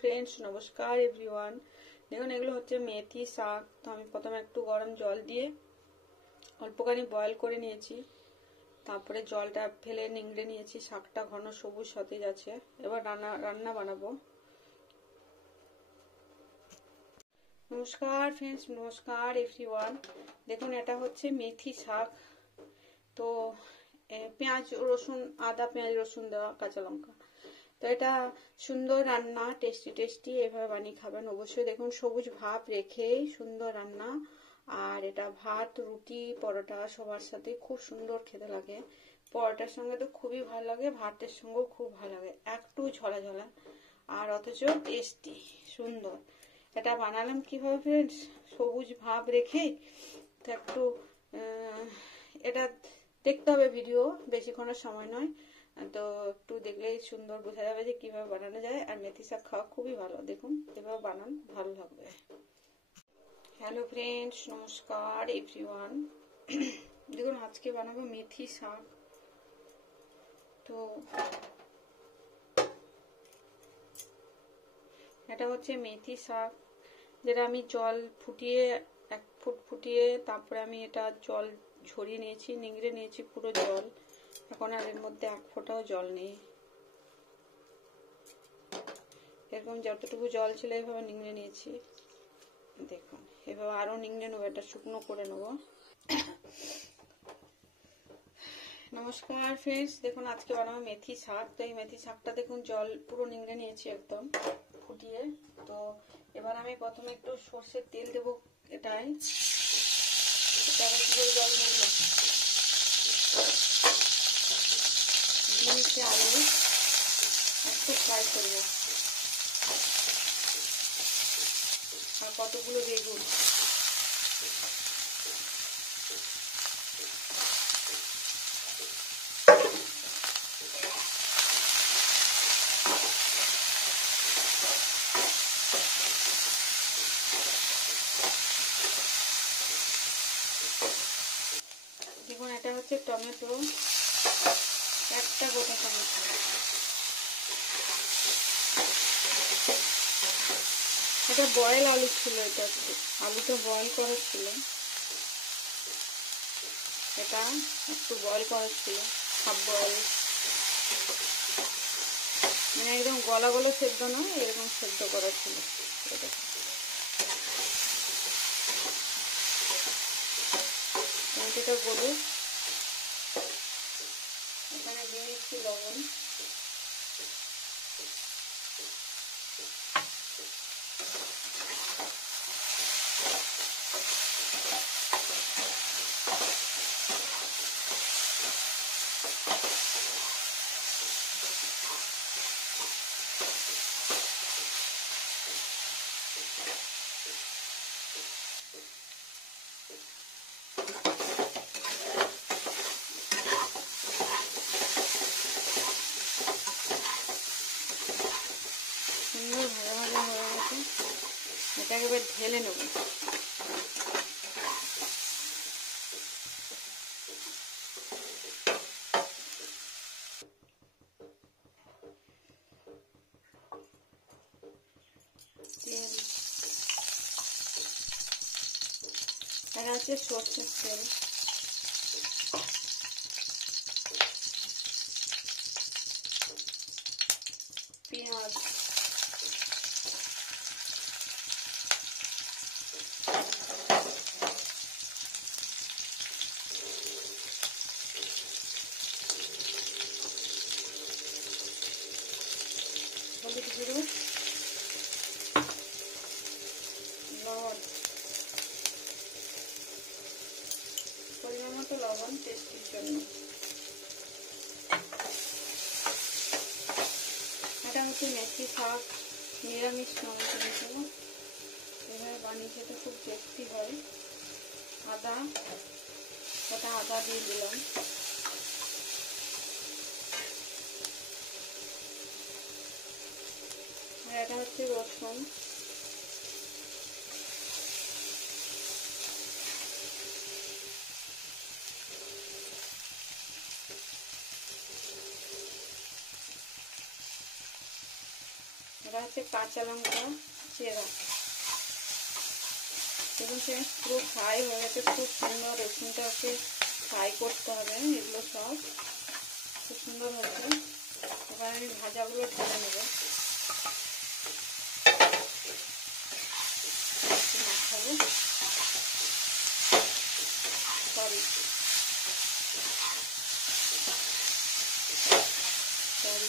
Friends, নমস্কার everyone. দেখুন এগুলো হচ্ছে মেথি শাক। তো আমি প্রথমে একটু গরম জল দিয়ে অল্পখানি বয়েল করে নিয়েছি, তারপরে জলটা ফেলে নিংড়ে নিয়েছি। শাকটা ঘন সবুজ সতেজ আছে। এবার রান্না বানাবো। নমস্কার ফ্রেন্ডস, নমস্কার এভরিওয়ান। দেখুন এটা হচ্ছে মেথি শাক। তো পেঁয়াজ রসুন, আদা পেঁয়াজ রসুন দেওয়া, কাঁচা লঙ্কা। তো এটা সুন্দর রান্না, টেস্টি এভাবে বানিয়ে খাবেন অবশ্যই। দেখুন সবুজ ভাব রেখেই সুন্দর রান্না। আর এটা ভাত, রুটি, পরোটা সবার সাথে খুব সুন্দর খেতে লাগে। পরোটার সঙ্গে তো খুবই ভালো লাগে, ভাতের সঙ্গেও খুব ভালো লাগে। একটু ঝলা ঝলা আর অথচ টেস্টি সুন্দর। এটা বানালাম কিভাবে ফ্রেন্ডস, সবুজ ভাব রেখে। তো একটু এটা দেখতে হবে ভিডিও, বেশিক্ষণের সময় নয়। তো একটু দেখলেই সুন্দর বোঝা যাবে যে কিভাবে বানানো যায়। আর মেথি শাক খাওয়া খুবই ভালো। দেখুন এভাবে বানান, ভালো লাগবে। হ্যালো ফ্রেন্ডস, নমস্কার এভরিওয়ান। দেখুন আজকে বানাবো মেথি শাক। তো এটা হচ্ছে মেথি শাক, যেটা আমি জল ফুটিয়ে 1 ফুট ফুটিয়ে তারপরে আমি এটা জল ঝরিয়ে নিয়েছি, নিংড়ে নিয়েছি পুরো জল। এখন আর এর মধ্যে 1 ফোঁটাও জল নেই। এরকম যতটুকু জল ছিল এইভাবে নিংড়ে নিয়েছি। দেখুন এভাবে আরো নিংড়ে নেবো, এটা শুকনো করে নেবো। নমস্কার ফ্রেন্ডস, দেখুন আজকে বানাবো মেথি শাক। তো এই মেথি শাকটা দেখুন জল পুরো নিংড়ে নিয়েছি একদম ফুটিয়ে। তো এবার আমি প্রথমে একটু সর্ষের তেল দেবো এটাই। জল দেবো, দিয়ে আলু একটু ফ্রাই করবো। আর কতগুলো বেগুন। দেখুন এটা হচ্ছে টমেটো, একটা গোটা টমেটো। এটা বয়েল আলু ছিল, এটা আলুটা বয়েল করা ছিল। এটা একটু বয়েল করা ছিল, হাফ বয়েল, মানে একদম গলা গলা সেদ্ধ নয়, এরকম সেদ্ধ করা ছিল। টমেটোটা গলে এখানে দিয়ে দিচ্ছি লবণ। সুন্দর ভাজা ভাজা হয়ে গেছে, এটাকে এবার ঢেলে নেব। এটা হচ্ছে সর্ষের তেল। পেঁয়াজ, হলুদ গুঁড়ো, লবণ, পরিমাণ মতো লবণ টেস্টির জন্য। এটা হচ্ছে মেথি শাক, নিরামিষ মাংস হিসেবে এভাবে বানিয়ে খেতে খুব টেস্টি হয়। আদা, ওটা আদা দিয়ে দিলাম। আর এটা হচ্ছে রসুন। এটা হচ্ছে কাঁচা লঙ্কা চেরা। দেখুন ফ্রেন্ডস পুরো ফ্রাই হয়ে গেছে, খুব সুন্দর। রসুনটাকে ফ্রাই করতে হবে, এগুলো সব খুব সুন্দর হচ্ছে। এবার আমি ভাজাগুলো ঢেলে নেব। সরি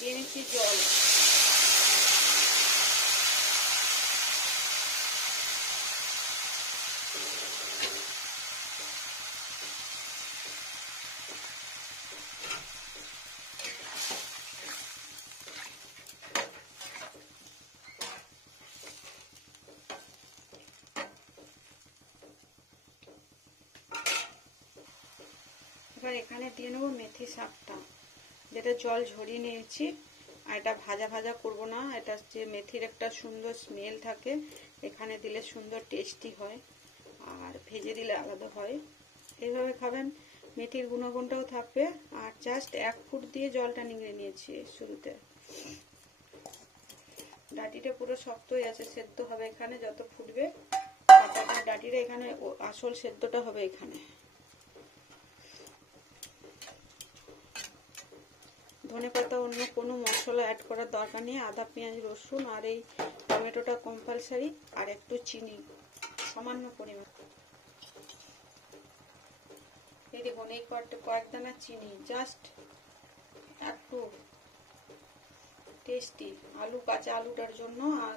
দিয়ে নিচ্ছি জল। এবার এখানে দিয়ে নেবো মেথি শাকটা, যেটা জল ঝরিয়ে নিয়েছি। আর এটা ভাজা ভাজা করবো না, এটা যে মেথির একটা সুন্দর স্মেল থাকে, এখানে দিলে সুন্দর টেস্টি হয়, আর ভেজে দিলে আলাদা হয়। এইভাবে খাবেন, মেথির গুণগুণটাও থাকবে। আর জাস্ট 1 ফুট দিয়ে জলটা নিংড়ে নিয়েছি শুরুতে। ডাটিটা পুরো শক্ত হয়ে আছে, সেদ্ধ হবে এখানে যত ফুটবে। ডাটিটা এখানে আসল সেদ্ধটা হবে এখানে। ধনেপাতা অন্য কোনো মশলা অ্যাড করার দরকার নেই। আদা পেঁয়াজ রসুন আর এই টমেটোটা কম্পালসারি, আর একটু চিনি সামান্য পরিমাণ। এই দেখুন এই কয়েক দানা চিনি, জাস্ট একটু টেস্টি আলু, কাঁচা আলুটার জন্য। আর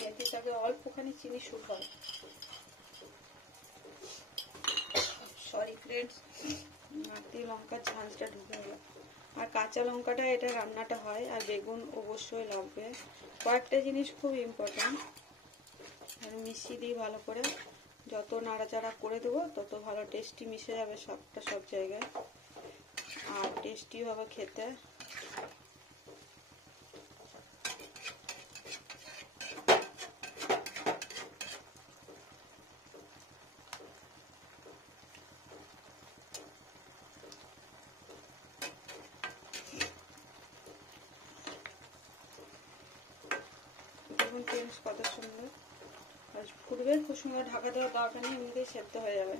মেথি শাকে অল্পখানি চিনি শুট হয়। সরি ফ্রেন্ডস, মাটি লঙ্কার ঝাঁঝটা ঢুকে গেল। আর কাঁচা লঙ্কাটা এটা রান্নাটা হয়, আর বেগুন অবশ্যই লাগবে। কয়েকটা জিনিস খুব ইম্পর্টেন্ট। আমি মিশিয়ে দিই ভালো করে, যত নাড়াচাড়া করে দেবো তত ভালো টেস্টি মিশে যাবে শাকটা সব জায়গায়, আর টেস্টি হবে খেতে। দেখুন ফ্রেন্ডস কত সুন্দর ফুটবে, খুব সুন্দর। ঢাকা দেওয়ার দরকার নেই, এমনিতেই সেদ্ধ হয়ে যাবে।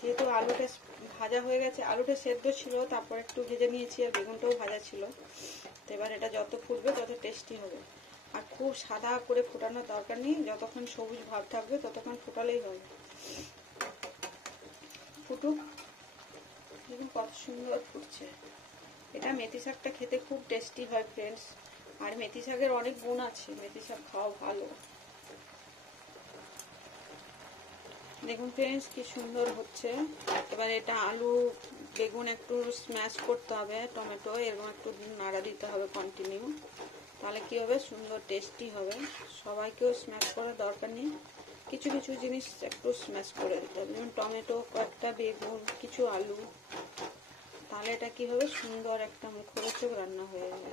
যেহেতু আলুটা ভাজা হয়ে গেছে, আলুটা সেদ্ধ ছিল, তারপর একটু ভেজে নিয়েছি, আর বেগুনটাও ভাজা ছিল। তো এবার এটা যত ফুটবে তত টেস্টি হবে। আর খুব সাদা করে ফোটানোর দরকার নেই, যতক্ষণ সবুজ ভাব থাকবে ততক্ষণ ফোটালেই হবে। ফুটুক, দেখুন কত সুন্দর ফুটছে। এটা মেথি শাকটা খেতে খুব টেস্টি হয় ফ্রেন্ডস। আর মেথি শাকের অনেক গুণ আছে, মেথি শাক খাওয়া ভালো। দেখুন ফ্রেন্ডস কি সুন্দর হচ্ছে। এবার এটা আলু বেগুন একটু স্ম্যাশ করতে হবে, টমেটো এরকম একটু নাড়া দিতে হবে কন্টিনিউ, তাহলে কি হবে, সুন্দর টেস্টি হবে। সবাইকেও স্ম্যাশ করার দরকার নেই, কিছু কিছু জিনিস একটু স্ম্যাশ করে দিতে হবে, যেমন টমেটো, কয়েকটা বেগুন, কিছু আলু, তাহলে এটা কি হবে, সুন্দর একটা মুখরোচক রান্না হয়ে যাবে।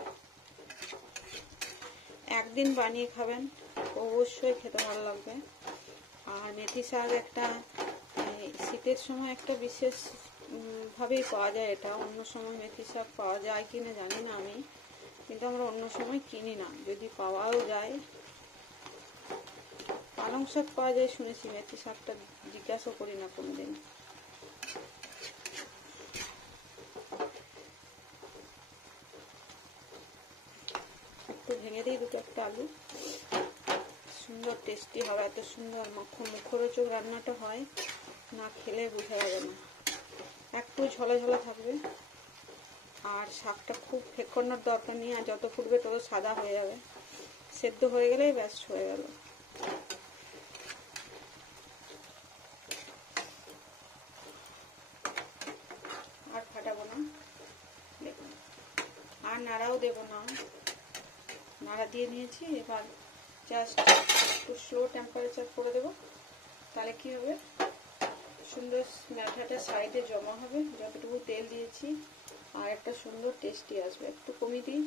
একদিন বানিয়ে খাবেন, অবশ্যই খেতে ভালো লাগবে। আর মেথি শাক একটা শীতের সময় একটা বিশেষ ভাবেই পাওয়া যায়, এটা অন্য সময় মেথি শাক পাওয়া যায় কিনা জানি না আমি, কিন্তু আমরা অন্য সময় কিনি না। যদি পাওয়াও যায়, পালং শাক পাওয়া যায় শুনেছি, মেথি শাকটা জিজ্ঞাসা করি না কোনোদিন। একটু ভেঙে দিই দুটো একটা আলু, সুন্দর টেস্টি হবে। এত সুন্দর মুখরোচক রান্নাটা হয়, না খেলে বোঝা যাবে না। একটু ঝোলা ঝোলা থাকবে, আর শাকটা খুব ফেকোনোর দরকার নেই, আর যত ফুটবে তত সাদা হয়ে যাবে। সেদ্ধ হয়ে গেলেই ব্যাস হয়ে গেল। আর ফাটাবো না, দেখুন, আর নাড়াও দেবো না, নাড়া দিয়ে নিয়েছি। এবার জাস্ট একটু স্লো টেম্পারেচার করে দেবো, তাহলে কি হবে, সুন্দর ম্যাথাটা সাইডে জমা হবে, যতটুকু তেল দিয়েছি, আর একটা সুন্দর টেস্টি আসবে। একটু কমিয়ে দিই,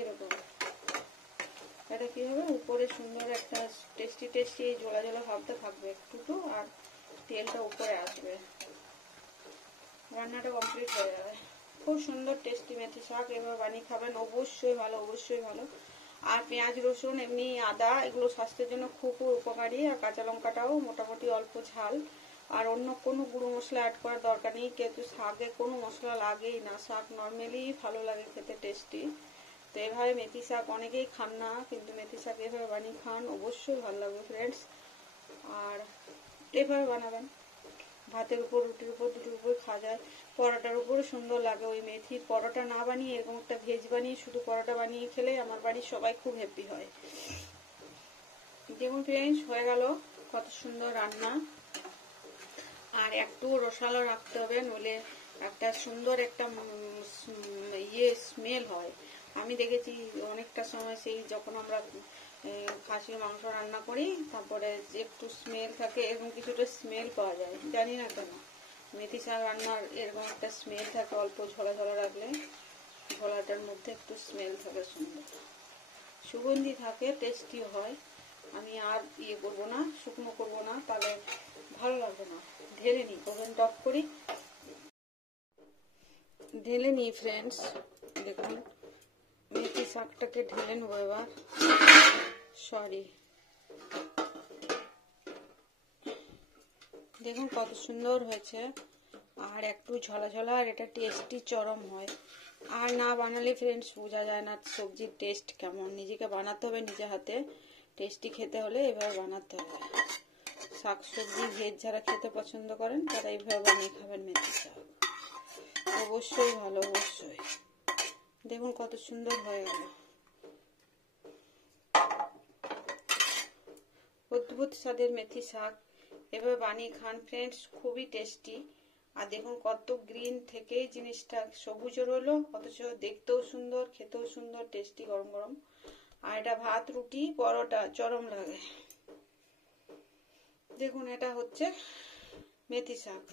এরকম। এটা কি হবে, উপরে সুন্দর একটা টেস্টি টেস্টি এই জোলা জোলা ভাবটা থাকবে একটু, আর তেলটা উপরে আসবে, রান্নাটা কমপ্লিট হয়ে যাবে। খুব সুন্দর টেস্টি মেথি শাক, এবার বানিয়ে খাবেন, অবশ্যই ভালো, অবশ্যই ভালো। আর পেঁয়াজ রসুন এমনি আদা এগুলো স্বাস্থ্যের জন্য খুব উপকারী। আর কাঁচা লঙ্কাটাও মোটামুটি অল্প ঝাল। আর অন্য কোনো গুঁড়ো মশলা অ্যাড করার দরকার নেই, কিন্তু শাকে কোনো মশলা লাগেই না। শাক নর্মালি ভালো লাগে খেতে, টেস্টি। তো এভাবে মেথি শাক অনেকেই খান না, কিন্তু মেথি শাক এভাবে বানিয়ে খান, অবশ্যই ভালো লাগবে ফ্রেন্ডস। আর এভাবে বানাবেন, ভাতের উপর, রুটির উপর, দুটোর উপর খাওয়া যায়, পরোটার উপরে সুন্দর লাগে। ওই মেথির পরোটা না বানিয়ে এরকম একটা ভেজ বানিয়ে শুধু পরোটা বানিয়ে খেলে আমার বাড়ির সবাই খুব হ্যাপি হয়। দেখুন ফ্রেন্ডস, হয়ে গেল কত সুন্দর রান্না। আর একটু রসালো রাখতে হবে, নইলে একটা সুন্দর একটা স্মেল হয়। আমি দেখেছি অনেকটা সময় সেই যখন আমরা খাসির মাংস রান্না করি, তারপরে একটু স্মেল থাকে, এরকম কিছুটা স্মেল পাওয়া যায়, জানি না কেন। মেথি শাক রান্নার এরকম একটা স্মেল থাকে, অল্প ঝোলা ঝোলা রাখলে ঝোলাটার মধ্যে একটু স্মেল থাকে, সুন্দর সুগন্ধি থাকে, টেস্টি হয়। আমি আর করবো না, শুকনো করবো না, তাহলে ভালো লাগবে না। ঢেলে নিই, ওভেন অফ করি, ঢেলে নিই ফ্রেন্ডস। দেখুন মেথি শাকটাকে ঢেলে নেবো এবার, সরি। দেখুন কত সুন্দর হয়েছে, আর একটু ঝলা ঝলা, আর এটা টেস্টি চরম হয়। আর না বানালে ফ্রেন্ডস বোঝা যায় না সবজির টেস্ট কেমন। নিজেকে বানাতে হবে, নিজে হাতে টেস্টি খেতে হলে এভাবে বানাতে হবে। শাক সবজি ভেজ যারা খেতে পছন্দ করেন তারা এইভাবে বানিয়ে খাবেন মেথি শাক, অবশ্যই ভালো, অবশ্যই। দেখুন কত সুন্দর হয়ে গেল, অদ্ভুত স্বাদের মেথি শাক। এভাবে বানিয়ে খান ফ্রেন্ডস, খুবই টেস্টি। আর দেখুন কত গ্রিন থেকে জিনিসটা সবুজও রইলো, অথচ দেখতেও সুন্দর, খেতেও সুন্দর, টেস্টি, গরম গরম। আর এটা ভাত, রুটি, পরোটা চরম লাগে। দেখুন এটা হচ্ছে মেথি শাক।